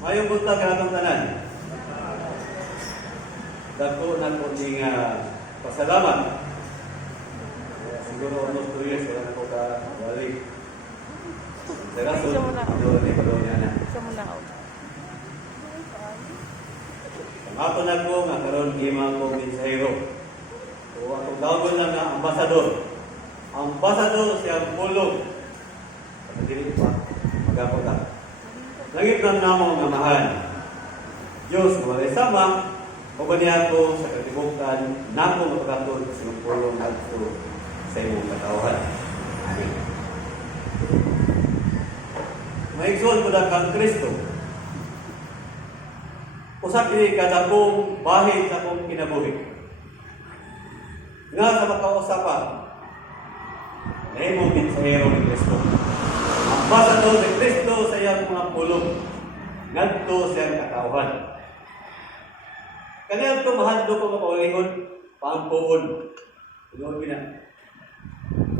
Mayong buntag atong tanan. Dako na po ning pasalamat. Siguro almost 2 years wala na po ka wali. Sa rason, doon ni Pagod niya na. Ato na ko nga karon gima ko mensahero. O atong dawgon lang nga ambasador. Ambasador siya pulong. Sa dili pa magapot ta. Langit ng namo nga mahal. Diyos walay sama o baniya ko sa katibukan nako magkatod sa pulong adto sa imong katawhan. Amen. Maigsoon ko na kang Kristo. Usa kini kada kong bahin sa kong kinabuhi. Nga sa makausapan, na imong mensahero ni Kristo. Ambasador ni Kristo sa iyang mga pulong, ngadto sa iyang katawhan. Kanilang tumahadlo ko makaulihon, paangkoon. Inuwi na.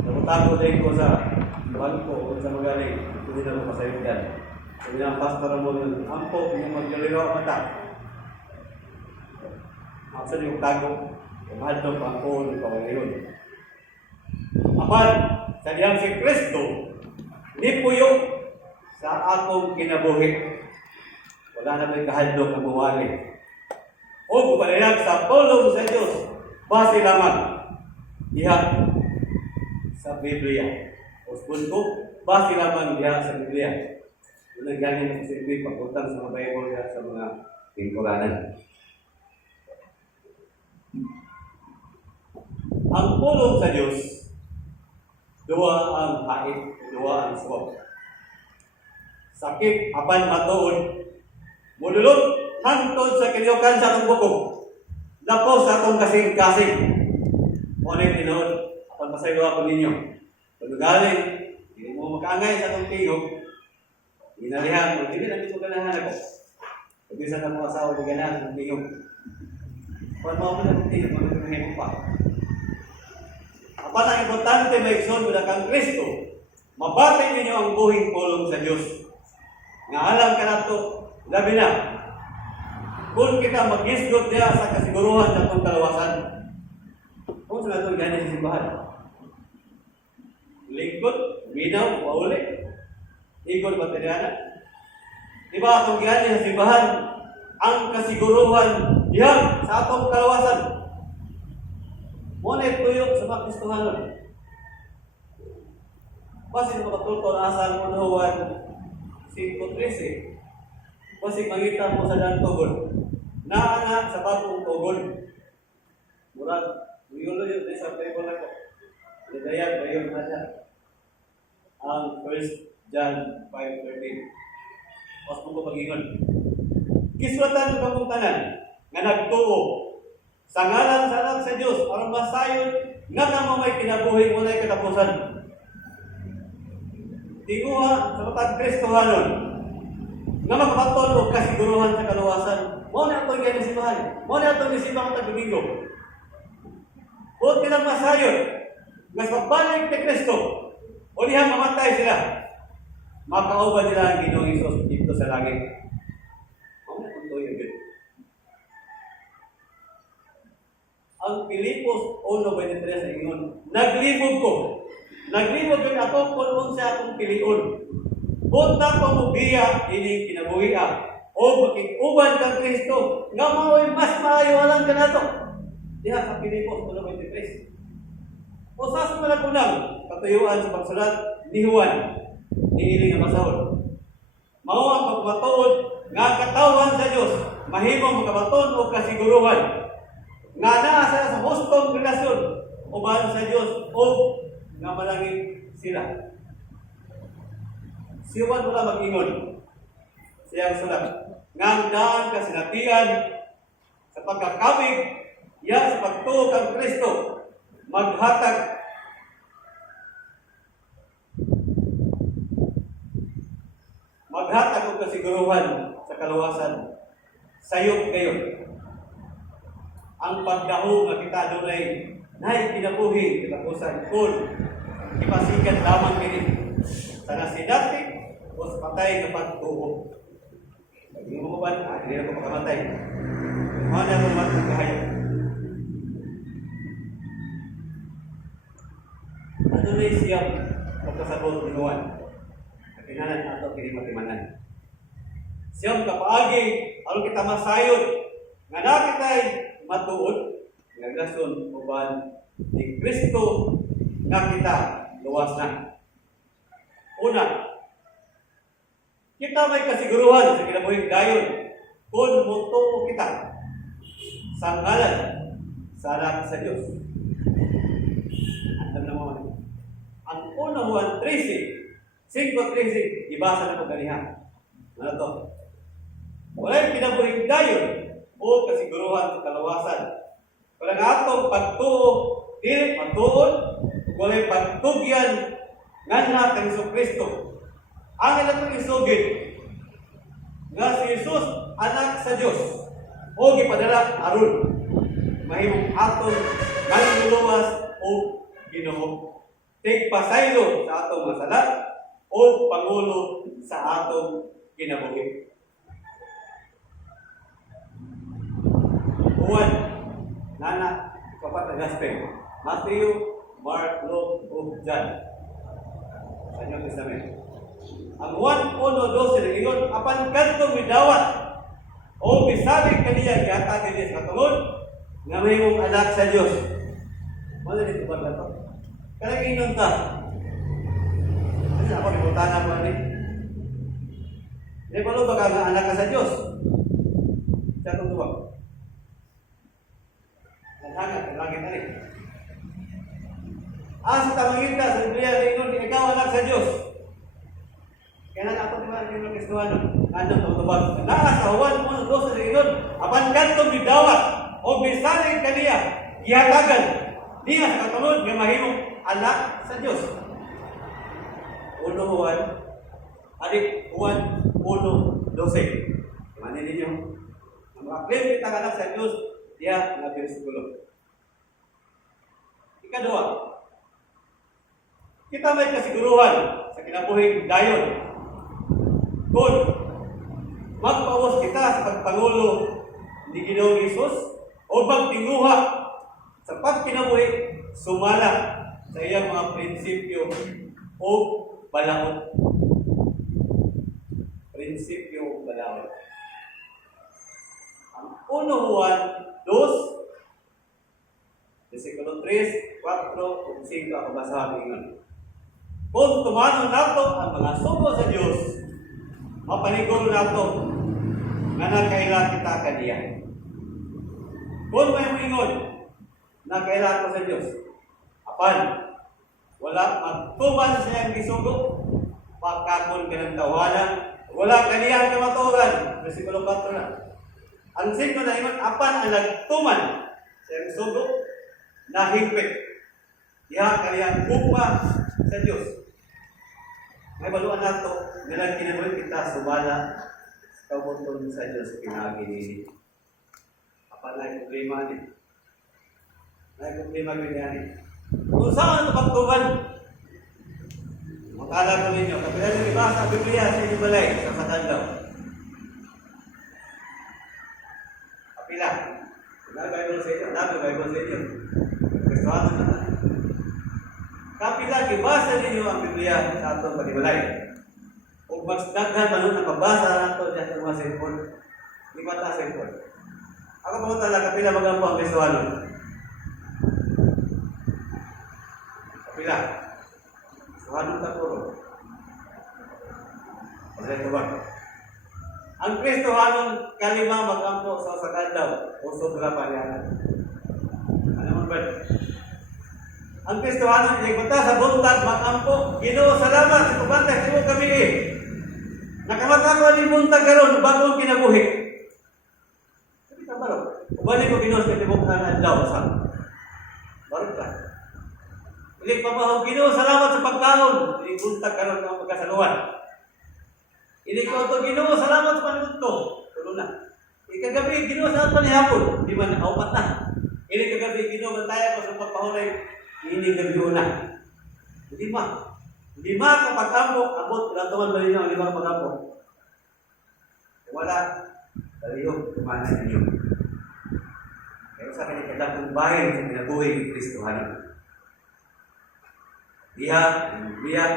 Namutago din ko sa bangko o sa magaling, hindi na ko masayutan. Sabi ng pastor mo yun, ampo, yung maglaliraw mata. Maksud yung tago, kumahadlo paangkoon, paulihon. Apan, sa diyang si Kristo, ni puyo sa akong kinabuhi. Wala na may kahadlok na buwali. O pumalayag sa pulong sa Diyos, base lamang diha sa Biblia. O punto, base lamang diha sa Biblia. Yun ang ganin ng silbi, pagputang sa mga Bible diha sa mga tingkuranan. Ang pulong sa Diyos, dua ang hait, dua ang swab. Sakit, apan matuon, mululot, hantod sa kiliyokan sa atong bukog. Lapos sa atong kasing-kasing. Ngunit tinood, apan pasaylo ako ninyo. Pagagaling, hindi mo makaangay sa atong tingog, inalihan mo, hindi na dito ganahan ako. Pag-isa na mga asawa, di ganahan sa tingog. Kung mo ako na itong tingog, magkakahin mo pa. Apan ang importante may igsoon mo na kang Kristo, mabati ninyo ang buhing pulong sa Diyos. Nga alam ka na ito, labi na. Kung kita mag-isgot niya sa kasiguruhan sa itong kalawasan, kung saan itong ganyan sa simbahan. Lingkod, minaw, mauli, ikot bateryanan. Diba itong ganyan sa simbahan, ang kasiguruhan diyan sa itong kalawasan. Muna tuyok sa mga Kristohanon. Basin makatultol asal mo nahuwan 5:13. Basin mangita mo sa daan tugon. Naana sa bagong tugon. Murag, uyulo yun sa Bible ako. Lidayan, bayon na siya. Ang 1 John 5:13. Pas mo ko pag-ingon. Kiswatan ko kong tanan, nga nagtuo sa ngalan sa anak sa Diyos, para masayon nga naman may kinabuhi mo na katapusan. Tinguha sa matang Kristohanon, nga makapaton o kasiguruhan sa kaluwasan. Mo na ito yung isibahan. Mo na ito yung isibahan ng Domingo. Huwag nilang masayon, nga sa pagbalik ni Kristo, o diha mamatay sila, makauban nila ang Ginoong Hesus dito sa langit. Mo na ito yung gano'n. Ang Pilipos 1:23 sa ingon, naglibog ko. Naglibog yun ako kung unsa akong piliun. Bunta ko mo biya, ini kinabuhiya. O makikuban kang Kristo, nga mao'y mas maayo alang ka na ito. Diha sa Pilipos 1:23. O sa sumalag unang katuyuan sa pagsulat ni Juan, ni Iling ang masahol. Mao ang pagmatuod, nga katawan sa Diyos, mahimong makabaton o kasiguruhan. Nga naa sa hustong relasyon uban sa Diyos o nga malangit sila. Siwan mo lang mag-ingon siyang sulat. Nga ang daan kasinatian sa pagkakamig ya sa pagtuog ang Kristo maghatag og kasiguruhan sa kaluwasan sayop kayo. Ang pagdaho nga kita dunay nay kinabuhi katapusan kun ipasigan lamang kini sa nasidati o sa patay nga pagtuo. Pag hindi mo maban, hindi na ko makamatay. Ano na mo magkakahayo? Ano na siyang pagkasabot ginuwan? Kinanan ato kini matimanan. Siyang kapaagi aron kita masayod nga na kitay matuod nga gason uban ni Kristo nga kita luwas na. Una, kita may kasiguruhan sa kinabuhing dayon kung mutuo kita sa ngalan sa anak sa Diyos. Andam na mo. Ang unang Juan 5:13, ibasa na ko ganihan. Ano to? Wala'y kinabuhing dayon o kasiguruhan sa kalawasan. Walang atong pagtuo, dili matuod, wala'y pagtugyan nganha kang Kristo. Ang ilang isugid nga si Jesus anak sa Dios o gipadala aron mahimong aton manluluwas o Ginoo. Tigpasaylo sa atong masala o pangulo sa atong kinabuhi. Juan, nana, kapat na Gospel. Matthew, Mark, Luke, o John. Sa New Testament. Ang Juan 1:12 na ingon, apan kadtong midawat o bisalig kaniya yata kaniya sa katungod nga mahimong anak sa Dios. Wala dito ba ito? Kaya ingon ta. Ano ako ibutana mo ni? Di ba lo ba nga anak ka sa Dios? Sa tuwa. Naghangat lagi na rin. Sa tamangin ka sa Biblia ingon ikaw anak sa Dios. Kaya na ako diba ang Kristohano? Ano ang tubag? Sa Juan 1:12 na ingon, apan kadtong midawat o bisalig kaniya gihatagan niya sa katungod nga mahimong anak sa Dios. Uno Juan, Juan 1:12. Manin ninyo, ang mga-claim kita anak sa Dios, diya nga bersikulo. Ikaduha, kita may kasiguruhan sa kinabuhing dayon. Kung magpawas kita sa pagpangulo ni Ginoong Hesus o pagtinguha sa pagkinabuhi, sumala sa iyang mga prinsipyo o balaod. Prinsipyo o balaod. Ang 1 Juan 2, versikulo 3, 4, o 5 ako basahin ngayon. Kung tumanon nato ang mga sugo sa Diyos, mapaniguro nato nga nakaila kita kaniya. Kung may moingon nakaila ko sa Diyos, apan wala magtuman sa iyang gisugo, pagkakon ka ng tawanan, wala kaniya kamaturan. Versikulo 4 na. Ang signo na ingon, apan ang nagtuman sa iyang sugo, nahigpit. Diha kaniya upa sa Diyos. May baluan nato, nilang kinabuhi kita sumala sa kabuton sa Diyos pinagini. Apa na problema ni? May problema ganyan. Kung saan ito pagtuman? Makala ko ninyo, kapilan ng iba sa Biblia sa inyong balay, sa Katandaw. Kapila. Nag-Bible sa inyo, nag-Bible sa inyo. Kristohanan naman. Kapila, ibasa ninyo ang Biblia sa atong paghibalay. Kung mas daghan man ang pagbasa nato diyan sa mga cellphone, ibata sa cellphone. Ako po talaga kapila magampo ang Kristohanon. Kapila. Kristohanon ta puro. Pasay ito ba? Ang Kristohanon kalima magampo sa Katandaw o sobra pa niya. Ano man ba? Ang Kristohanon ibata sa buntag magampo. Ginoo salamat sa pagpantay sa kami nakamatagawa ni buntag karon bagong kinabuhi. Sabi ka baro. Ubali ko Ginoo sa tibok na adlaw sa. Baro ka. Uli pa ba Ginoo salamat sa pagkaon. Ni buntag karon ang pagkasaluan. Ini ko to Ginoo salamat sa panunod ko. Tulo na. Ikagabi Ginoo salamat pa ni hapon. Di man aupat na. Ini kagabi Ginoo bantaya ko sa pagpahulay. Ini gabi una. Lima kapag-ampo, abot, pinatuman ba ninyo ang 5 kapag-ampo? 1 wala, talihog, kumana ninyo. Kaya sa kanikita kong bayan sa kinabuhi ni Kristohanan. Diha,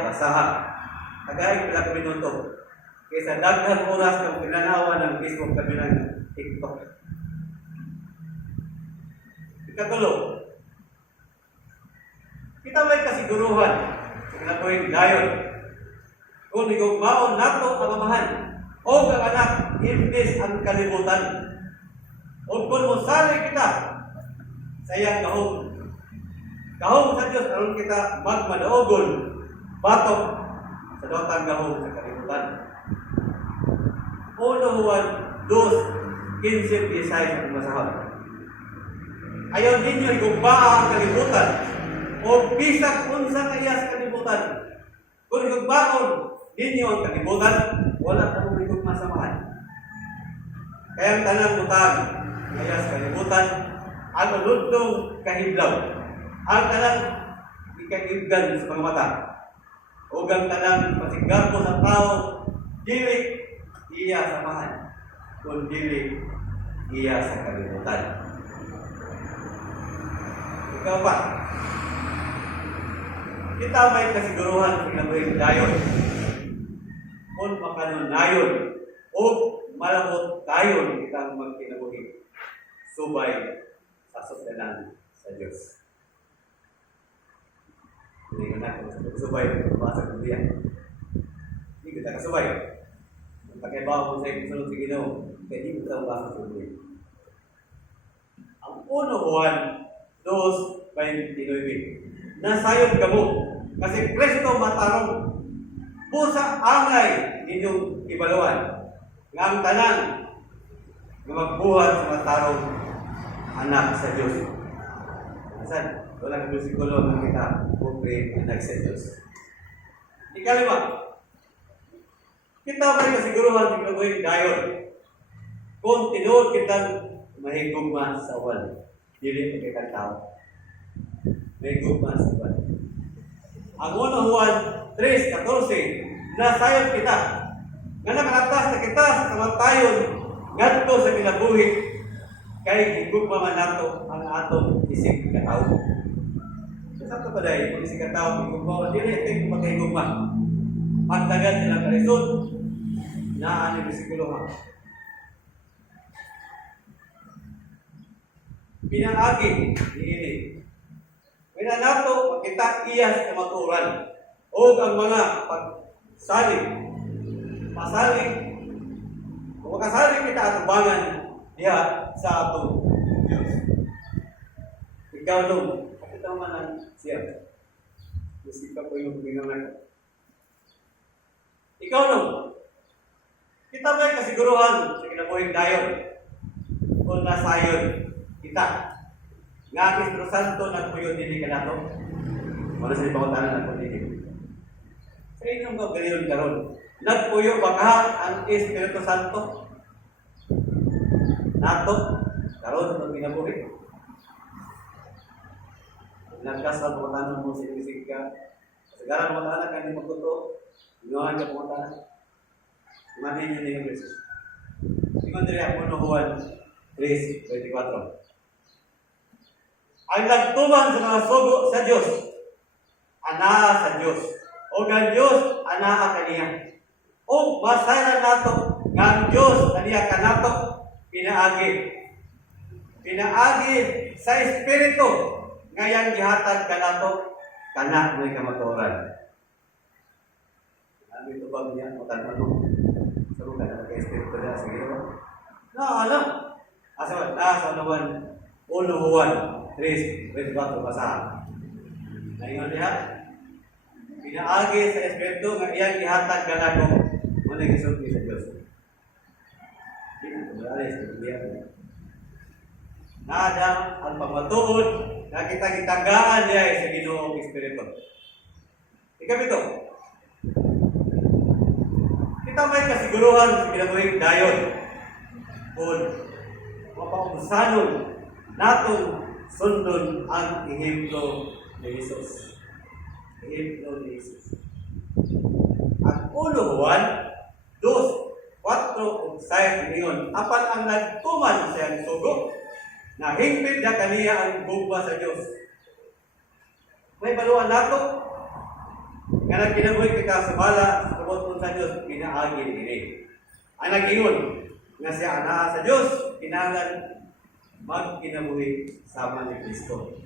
basaha. Tagay pala kami nito. Kaysa daghang oras ng pinanawa ng Facebook kami ng TikTok. Ikatulo, kita may kasiguruhan sa kinabuhi dayon. Kung igugmaon nato ang amahan o ang anak, imbis ang kalibutan. O kung musali kita sa iyang kahong sa Diyos, aron kita magmadaogon, batok sa dotang kahong sa kalibutan. Uno Juan 2:15-16 ang masahab. Ayaw ninyo igugmaa ang kalibutan o bisag unsang ayas kalibutan. Kung igugmaon ninyo ang kalibutan, wala ka mong igugma sa mahal. Kaya ang tanang butang, ayas kalibutan, ang uludong kahiblaw, ang tanang ikagibgan sa mga mata, o ang tanang pasigapo sa tao, dili iya sa mahal, kung dili iya sa kalibutan. Ikaw pa, kita may kasiguruhan sa kinabuhi dayon. Kung makanunayon o malabot tayo kita magkinabuhi, subay sa sukdanan sa Diyos. Hindi ko na kung subay, basa ko diyan. Hindi kita kasubay. Ang pagkaibawa ko sa ikisunod sa Ginoo, kaya hindi ko tayo basa sa subay. Ang 1 Juan 2:29, nasayod ka mo, kasi Kristo matarong, pusa angay ninyong ibaluan, nga ang tanan na magbuhat sa matarong anak sa Diyos. Asan? Walang bersikulo na kita pupre anak sa Diyos. Ikalima, kita may kasiguruhan sa kinabuhi dayon. Kung tinuod kitang mahigugma sa uwan, dili kita tao. Mahigugma sa uwan. Ang 1 Juan 3:14, nasayod kita, nga nakalatas na kita sa kamatayon, ngadto sa kinabuhi, kay higugma man nato ang atong isig katawo. Sa ba dahil, kung isig katawo, higugma, dili ito magkahigugma. Pagdagan silang kalisod, na ani bersikulo. Pinaagi, ini. Kaya nato, makita iyas na maturan o ang mga pagsalig, masalig, kung makasalig kita atubangan diha sa atong Diyos. Ikaw nung, pakita mo man siya. Gusto ka po yung ginamay. Ikaw nung, kita may kasiguruhan sa kinabuhing dayon kung nasayon kita. Nga ang Espiritu Santo nagpuyo din ka nato. Wala sa ipangutanan ng pagdidig. Sa inyong gagaliyon karon, nagpuyo ba ka ang Espiritu Santo? Nato, karon ng kinabuhi. Nagkas sa pangutanan mo sa isig ka. Kasagaran pangutanan ka hindi magtuto. Inuhan ka pangutanan. Imanin niyo yung Jesus. Ingon diri ang 1 Juan 3:24. Ang nagtuman sa mga sugo sa Diyos, ana sa Diyos. O ang Diyos, ana kaniya. O masaran nato, nga ang Diyos, kaniya kanato, pinaagi. Pinaagi sa Espiritu, ngayon gihatag kanato, kana may kamaturan. Ano ito ba niya? O tanong mo? Sabi ka na nag-Espiritu na sa Ginoo? Alam. Sa 1 Juan 3:24 basa. Naingon diha. Pinaagi sa Espiritu nga iyang gihatag kanato mo ni Hesus sa Dios. Nada ang pagmatuod na kita gitagaan diay sa Ginoong Espiritu. Ikapito. Kita may kasiguruhan sa kinabuhing dayon. Kung mapaungsanon natong sundon ang ehemplo ni Jesus. Ehemplo ni Jesus. Ang 1 Juan 4 ug 6 ingon, apan ang nagtuman sa sugo, na hingpit na kaniya ang gugma sa Dios. May baluan nato nga nagkinabuhi kita sa bala sa kabutton sa Dios pinaagi ini. Ang nag-ingon nga siya anaa sa Dios kinahanglan magkinabuhi sama ni Kristo.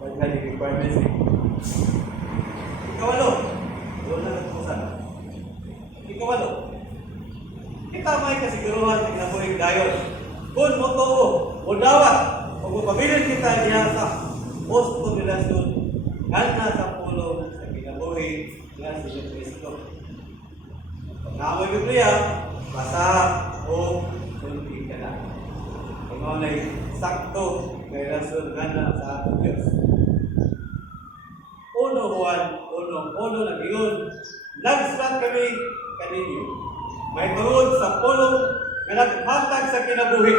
Pagka ni requirements ni ikawalo, doon na nagpusan. Ikawalo, kita may kasiguruhan ng kinabuhi dayon. Kung mo to, o dawat, o mapabilin kita niya sa post-tribulation, ganda sa pulo sa kinabuhi nga si Kristo. Pag naamoy Biblia, basa o kunti ka na. Kung ay sakto, may rason ganda sa ating Diyos. Uno Juan, uno nag-iyon, nagsulat kami kaninyo. May tuod sa pulong na naghatag sa kinabuhi.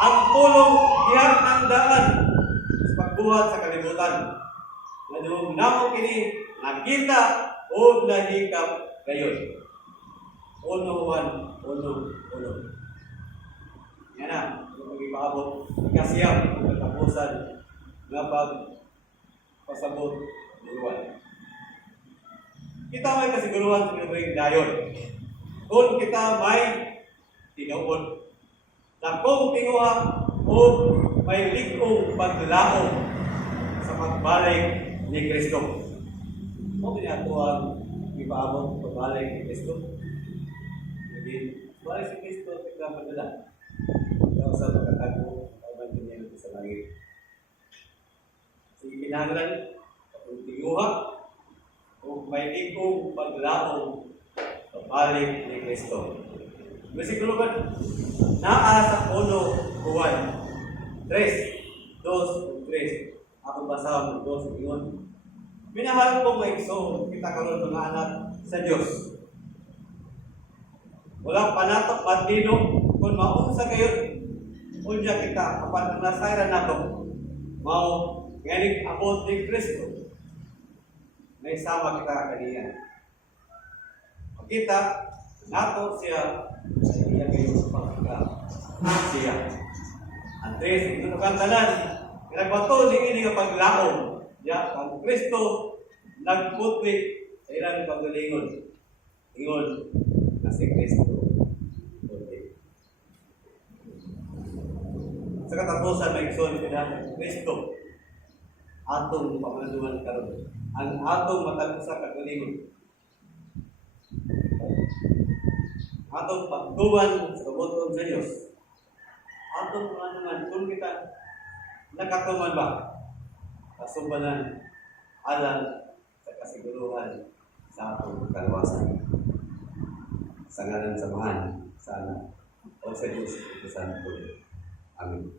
Ang pulong dihat ng daan sa pagbuhat sa kalibutan. Nadung namo kini nakita o nahikap gayon. Uno Juan, uno. Yan na, yung pag-ipaabot, ikasiyam, katapusan, nga pasabot, buruan. Kita may kasiguruhan sa kinabuhi dayon. Kung kita may tinuod, na kung tinguha o may likong paglaong sa pagbalik ni Kristo. Kung pinato ang ipaabot pagbalik ni Kristo, hindi, balik si Kristo, tignan padala. Ikaw sa pagkatago, kaman niya sa langit. Sige, kinahanglan, kung tinguha o may likong paglaong pagbalik ni Kristo. Versikulo ba? Naa sa 1 Juan 3, 2, 3. Ako basa ng 2 ingon. Minahal ko may igsoon, kita karon mga anak sa Dios. Walang panatok matino kung maunsa kayo unya kita apan nasayra nato. Mao ganing abot ni Kristo. May sama kita kaniya. Kita nato siya sa iya kayo pagka siya. Andres, ito kang tanan. Nagbato ini nga paglaom. Ya, ang Kristo nagputli sa ilang pagalingon. Ingon na si Kristo. Sa katapusan may igsoon kita Kristo atong pamanuan karon. Ang atong matag sa kagalingon. Atong pagtuwan sa kabuton sa Diyos. Atong pamanuan kung kita nakatuman ba? Kasumbanan alam sa kasiguruhan sa atong kalawasan. Sa ngalan samahan sana o sa Diyos sa Santo. Amen.